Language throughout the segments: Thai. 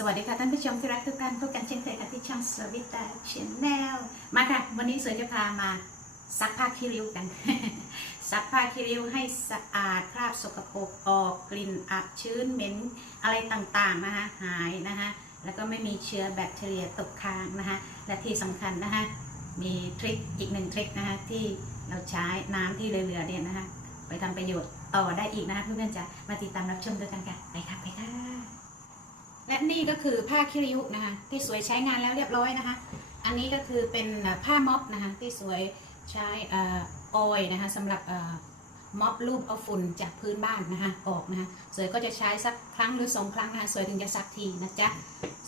สวัสดีค่ะท่านผู้ชมที่รักทุกท่านพบกันเช่นเคยค่ะที่ช่องสวิตาชแนลมาค่ะ วันนี้สวยจะพามาซักผ้าคีริ้วกัน ซักผ้าคีริ้วให้สะอาดคราบสกปรกออกกลิ่นอับชื้นเหม็นอะไรต่างๆนะคะหายนะคะแล้วก็ไม่มีเชื้อแบคทีเรียตกค้างนะคะและที่สำคัญนะคะมีทริคอีกหนึ่งทริคนะคะที่เราใช้น้ำที่เหลือๆเนี่ยนะคะไปทำประโยชน์ต่อได้อีกนะคะเพื่อนๆจะมาติดตามรับชมด้วยกันค่ะไปค่ะไปค่ะ และนี่ก็คือผ้าคิริ้วนะคะที่สวยใช้งานแล้วเรียบร้อยนะคะ อันนี้ก็คือเป็นผ้าม็อบนะคะที่สวยใช้อ่อยนะคะสำหรับม็อบรูปเอาฝุ่นจากพื้นบ้านนะคะออกนะคะสวยก็จะใช้สักครั้งหรือสองครั้งนะคะสวยถึงจะซักทีนะจ๊ะ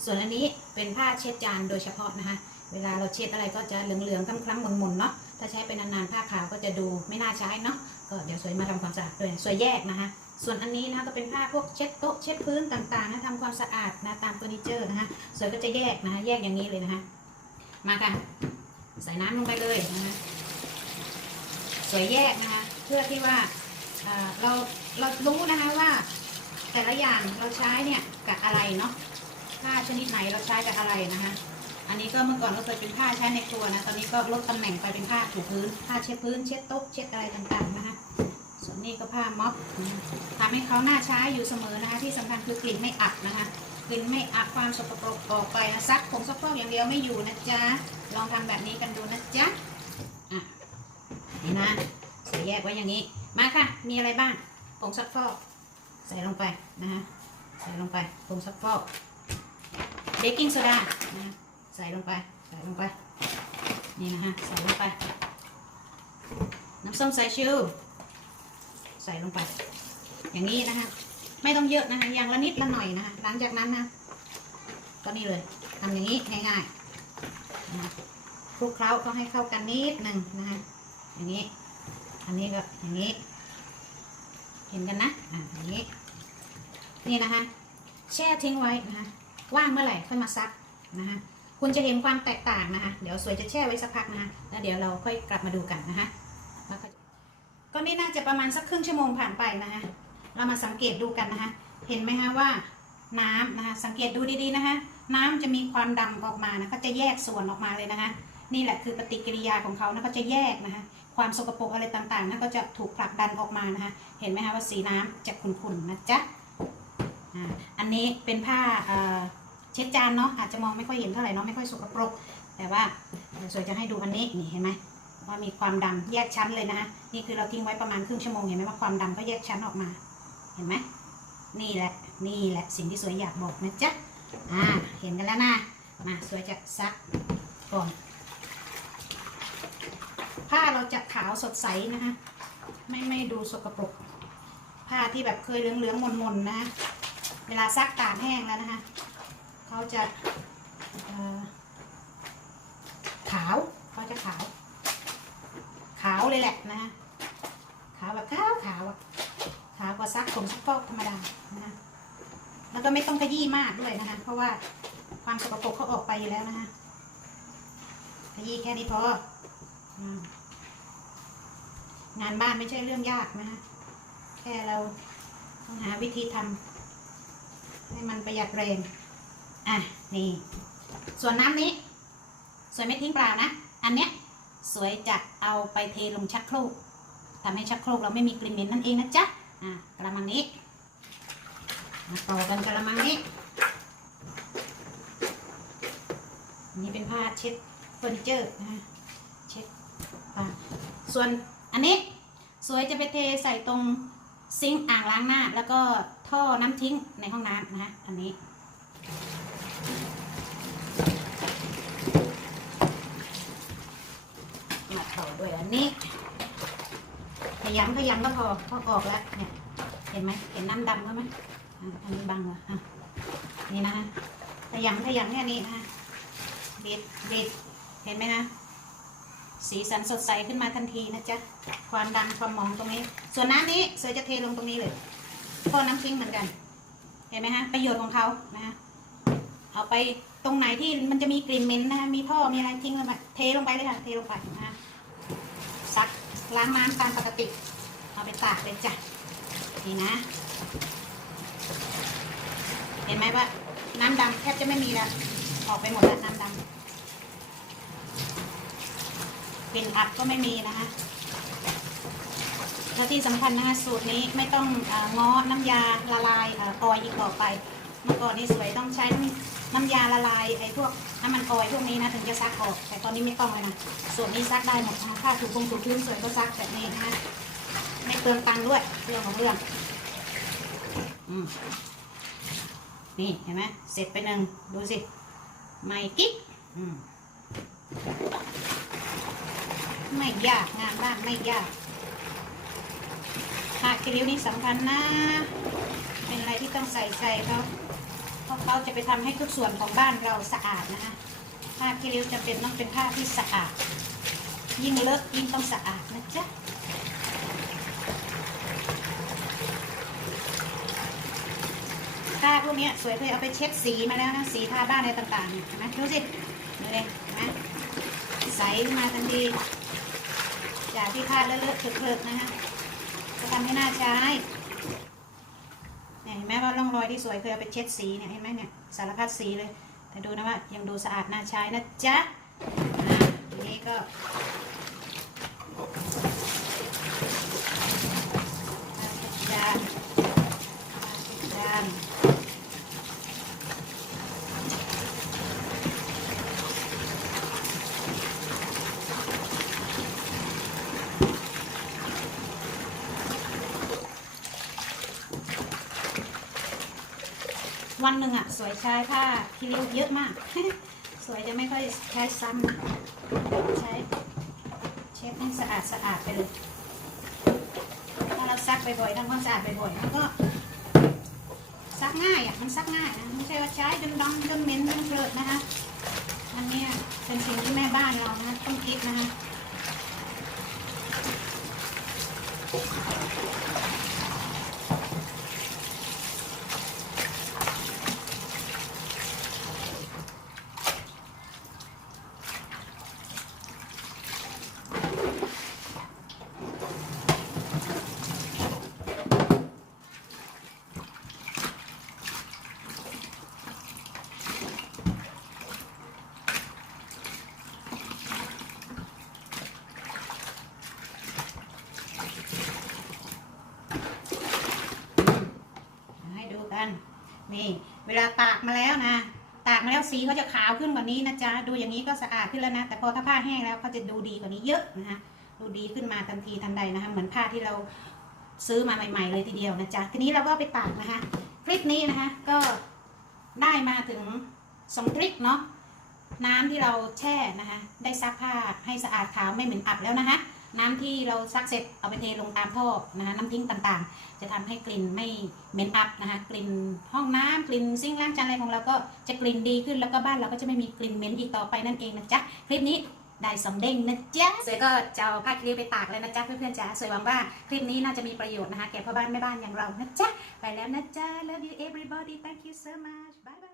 ส่วนอันนี้เป็นผ้าเช็ดจานโดยเฉพาะนะคะเวลาเราเช็ดอะไรก็จะเหลืองๆคล้ำๆหมุนๆเนาะถ้าใช้ไปนานๆผ้าขาวก็จะดูไม่น่าใช้เนาะก็เดี๋ยวสวยมาทำความสะอาดด้วยสวยแยกนะคะ ส่วนอันนี้นะคะก็เป็นผ้าพวกเช็ดโต๊ะเช็ดพื้นต่างๆนะทำความสะอาดนะตามเฟอร์นิเจอร์นะคะสวยก็จะแยกนะคะแยกอย่างนี้เลยนะคะ มาค่ะ ใส่น้ำลงไปเลยนะคะสวยแยกนะคะเพื่อที่ว่าเอ่อเราเรารู้นะคะว่า แต่ละอย่างเราใช้เนี่ยกับอะไรเนาะผ้าชนิดไหนเราใช้กับอะไรนะคะอันนี้ก็เมื่อก่อนก็เคยเป็นผ้าใช้ในครัวนะ ตอนนี้ก็ลดตำแหน่งไปเป็นผ้าถูพื้น ผ้าเช็ดพื้น เช็ดโต๊ะ เช็ดอะไรต่างๆนะคะ ส่วนนี้ก็ผ้าม็อบทำให้เขาหน้าใช้อยู่เสมอนะคะ ที่สำคัญคือกลิ่นไม่อับนะคะ กลิ่นไม่อับความสกปรกออกไปนะซักผงซักฟอกอย่างเดียวไม่อยู่นะจ๊ะ ลองทำแบบนี้กันดูนะจ๊ะอะนี่นะใส่แยกไว้อย่างนี้ มาค่ะ มีอะไรบ้าง ผงซักฟอก ใส่ลงไปนะคะ ใส่ลงไป ผงซักฟอก เบกกิ้งโซดานะใส่ลงไป ใส่ลงไป นี่นะฮะใส่ลงไป น้ำส้มสายชู ใส่ลงไป อย่างนี้นะคะ ไม่ต้องเยอะนะคะอย่างละนิดละหน่อยนะคะหลังจากนั้นนะก็นี่เลยทำอย่างนี้ง่ายๆนะคลุกเคล้าก็ให้เข้ากันนิดหนึ่งนะคะอย่างนี้ อันนี้ก็อย่างนี้ เห็นกันนะอ่าอย่างนี้ นี่นะคะแช่ทิ้งไว้นะคะว่างเมื่อไหร่ค่อยมาซักนะคะคุณจะเห็นความแตกต่างนะคะ เดี๋ยวสวยจะแช่ไว้สักพักนะคะแล้วเดี๋ยวเราค่อยกลับมาดูกันนะคะ นี่น่าจะประมาณสักครึ่งชั่วโมงผ่านไปนะคะเรามาสังเกตดูกันนะคะ เห็นไหมคะว่าน้ำนะคะสังเกตดูดีๆนะคะ น้ำจะมีความดำออกมานะก็จะแยกส่วนออกมาเลยนะคะ นี่แหละคือปฏิกิริยาของเขานะก็จะแยกนะคะ ความสกปรกอะไรต่างๆนะก็จะถูกผลักดันออกมานะคะ เห็นไหมคะว่าสีน้ำจะขุ่นๆนะจ๊ะอันนี้เป็นผ้าเช็ดจานเนาะอาจจะมองไม่ค่อยเห็นเท่าไหร่เนาะไม่ค่อยสกปรก แต่ว่าสวยจะให้ดูอันนี้นี่เห็นไหม ว่ามีความดำแยกชั้นเลยนะคะนี่คือเราทิ้งไว้ประมาณครึ่งชั่วโมงเห็นไหมว่าความดำก็แยกชั้นออกมา เห็นไหมนี่แหละนี่แหละสิ่งที่สวยอยากบอกนะจ๊ะอ่าเห็นกันแล้วนะมาสวยจะซักก่อนผ้าเราจะขาวสดใสนะคะไม่ไม่ดูสกปรกผ้าที่แบบเคยเหลืองเหลืองๆมนๆนะ เวลาซักตากแห้งแล้วนะคะเขาจะขาวเขาจะขาว เลยแหละนะฮะขาวแบบขาวขาวอะขาวกว่าซักผมซักฟอกธรรมดานะฮะแล้วก็ไม่ต้องขยี้มากด้วยนะคะ เพราะว่าความสกปรกเขาออกไปอยู่แล้วนะคะขยี้แค่นี้พองานบ้านไม่ใช่เรื่องยากนะคะแค่เราต้องหาวิธีทำให้มันประหยัดแรงอะนี่ ส่วนน้ำนี้สวยไม่ทิ้งเปล่านะ อันเนี้ย สวยจะเอาไปเทลงชักโครกทำให้ชักโครกเราไม่มีกลิ่นเหม็นนั่นเองนะจ๊ะอะกระมังนี้มาต่อกันกระมังนี้นนี้เป็นผ้าเช็ดเฟอร์นิเจอร์นะเช็ดผ้าส่วนอันนี้สวยจะไปเทใส่ตรงซิงค์อ่างล้างหน้า แล้วก็ท่อน้ำทิ้งในห้องน้ำนะฮะอันนี้ มาต่อด้วยอันนี้ ยำขยำก็พอพอออกแล้วเนี่ยเห็นไหมเห็นน้ำดำก็ไหมอันนี้บังวะอะนี่นะฮะขยำขยำแค่นี้นะฮะบิดบิดเห็นไหมนะสีสันสดใสขึ้นมาทันทีนะจ๊ะความดำความมองตรงนี้ ส่วนน้ำนี้เสือจะเทลงตรงนี้เลยพ่อน้ำทิ้งเหมือนกัน เห็นไหมฮะประโยชน์ของเขานะฮะเอาไปตรงไหนที่มันจะมีกลิ่นเหม็นนะคะมีท่อมีอะไรทิ้งลงไปเทลงไปเลยค่ะเทลงไปนะซักล้างน้ำตามปกติ เอาไปตากเลยจ้ะนี่นะ เห็นไหมว่าน้ำดำแทบจะไม่มีแล้ว ออกไปหมดแล้วน้ำดำกลิ่นอับก็ไม่มีนะคะแล้วที่สำคัญนะคะสูตรนี้ไม่ต้ององ้อน้ำยาละลายออยอีกต่อไป เมื่อก่อนนี่สวยต้องใช้น้ำยาละลายไอ้พวกน้ำมันออยพวกนี้นะถึงจะซักออก แต่ตอนนี้ไม่ต้องเลยนะส่วนนี้ซักได้หมดนะคะถ้าถูกคงถูกพื้นสวยก็ซักแบบนี้นะคะ ไม่เปลืองตังค์ด้วยเรื่องของเรื่องอืมนี่เห็นไหมเสร็จไปหนึ่งดูสิ ไม่กิ๊กอืมไม่ยากงานบ้านไม่ยากผ้าคีริ้วนี่สำคัญนะ เป็นอะไรที่ต้องใส่ใจเขาเพราะเขาจะไปทำให้ทุกส่วนของบ้านเราสะอาดนะคะผ้าคีริ้วจะเป็นต้องเป็นผ้าที่สะอาด ยิ่งเลอะยิ่งต้องสะอาดนะจ๊ะ ผ้าพวกนี้สวยเคยเอาไปเช็ดสีมาแล้วนะ สีทาบ้านอะไรต่างๆเนี่ยเห็นไหมดูสิดูเลยเห็นไหมใสมาทันทีจากที่ผ้าเลอะๆเทอะๆนะคะจะทำให้หน้าใช้เนี่ยเห็นไหมว่าร่องรอยที่สวยเคยเอาไปเช็ดสีเนี่ยเห็นไหมเนี่ยสารพัดสีเลย แต่ดูนะว่ายังดูสะอาดน่าใช้นะจ๊ะทีนี้ก็จานจาน วันหนึ่งอะ สวยใช้ผ้าคีริ้วเยอะมาก สวยจะไม่ค่อยใช้ซ้ำนะใช้เช็ดให้สะอาดสะอาดไปเลยถ้าเราซักบ่อยๆทำความสะอาดบ่อยๆมันก็ซักง่ายอะมันซักง่ายนะไม่ใช่ว่าใช้จนดำจนเหม็นจนเกลิดนะคะอันนี้เป็นสิ่งที่แม่บ้านเรานะต้องคิดนะคะ ให้ดูกัน นี่ เวลาตากมาแล้วนะตากมาแล้วสีเขาจะขาวขึ้นกว่านี้นะจ๊ะดูอย่างนี้ก็สะอาดขึ้นแล้วนะ แต่พอถ้าผ้าแห้งแล้วเขาจะดูดีกว่านี้เยอะนะคะดูดีขึ้นมาทันทีทันใดนะคะเหมือนผ้าที่เราซื้อมาใหม่ๆเลยทีเดียวนะจ๊ะทีนี้เราก็ไปตากนะคะคลิปนี้นะคะก็ได้มาถึงสองทริคเนาะน้ำที่เราแช่นะคะได้ซักผ้าให้สะอาดขาวไม่เหม็นอับแล้วนะคะ น้ำที่เราซักเสร็จเอาไปเทลงตามท่อนะคะน้ำทิ้งต่างๆ จะทำให้กลิ่นไม่เหม็นอับนะคะกลิ่นห้องน้ำกลิ่นซิ่งล้างจานอะไรของเราก็จะกลิ่นดีขึ้นแล้วก็บ้านเราก็จะไม่มีกลิ่นเหม็นอีกต่อไปนั่นเองนะจ๊ะคลิปนี้ได้สองเด้งนะจ๊ะสวยก็จะเอาผ้าคีริ้วไปตากเลยนะจ๊ะเพื่อนๆจ๊ะสวยหวังว่าคลิปนี้น่าจะมีประโยชน์นะคะแก่พ่อบ้านแม่บ้านอย่างเรานะจ๊ะไปแล้วนะจ๊ะ love you everybody thank you so much bye bye